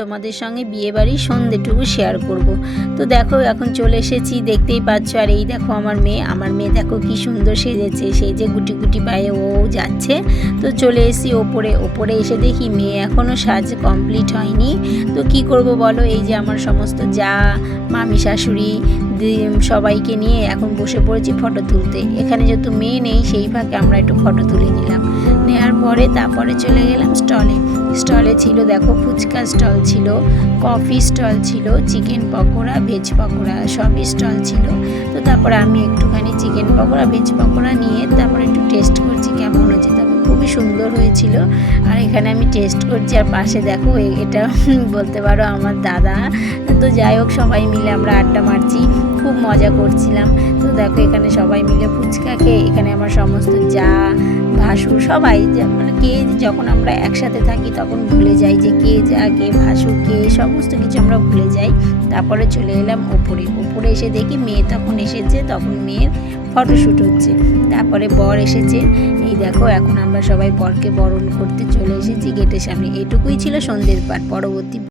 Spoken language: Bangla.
তোমাদের সঙ্গে বিয়েবাড়ির সন্ধ্যেটুকু শেয়ার করব। তো দেখো এখন চলে এসেছি, দেখতেই পাচ্ছ। আর এই দেখো আমার মেয়ে দেখো কি সুন্দর সেজেছে, সেই যে গুটি গুটি পায়ে ও যাচ্ছে। তো চলে এসেছি ওপরে এসে দেখি মেয়ে এখনও সাজ কমপ্লিট হয়নি। তো কি করব বলো, এই যে আমার সমস্ত যা মামি শাশুড়ি সবাইকে নিয়ে এখন বসে পড়েছি ফটো তুলতে। এখানে যেহেতু মেয়ে নেই সেই ফাঁকে আমরা একটু ফটো তুলে নিলাম। নেওয়ার পরে তারপরে চলে গেলাম স্টলে ছিল দেখো ফুচকা স্টল ছিল, কফি স্টল ছিল, চিকেন পকোড়া, ভেজ পকোড়া সবই স্টল ছিল। তো তারপরে আমি একটুখানি চিকেন পকোড়া ভেজ পকোড়া নিয়ে তারপরে একটু টেস্ট করছি কেমন হয়েছে। তবে খুবই সুন্দর হয়েছিল। আর এখানে আমি টেস্ট করছি আর পাশে দেখো এটা বলতে পারো আমার দাদা। তো যাই হোক সবাই মিলে আমরা আড্ডা মারছি, খুব মজা করছিলাম। তো দেখো এখানে সবাই মিলে ফুচকা খেয়ে, এখানে আমার সমস্ত যা ভাসুর সবাই, মানে কে যখন আমরা একসাথে থাকি তখন ভুলে যাই যে কে যা কে ভাসুর কে সমস্ত কিছু আমরা ভুলে যাই। তারপরে চলে এলাম ওপরে এসে দেখি মেয়ে তখন এসেছে, তখন মেয়ের ফটোশ্যুট হচ্ছে। তারপরে বর এসেছে, এই দেখো এখন আমরা সবাই বরকে বরণ করতে চলে এসেছি গেটের সামনে। এটুকুই ছিল সন্ধ্যের পাঠ। পরবর্তী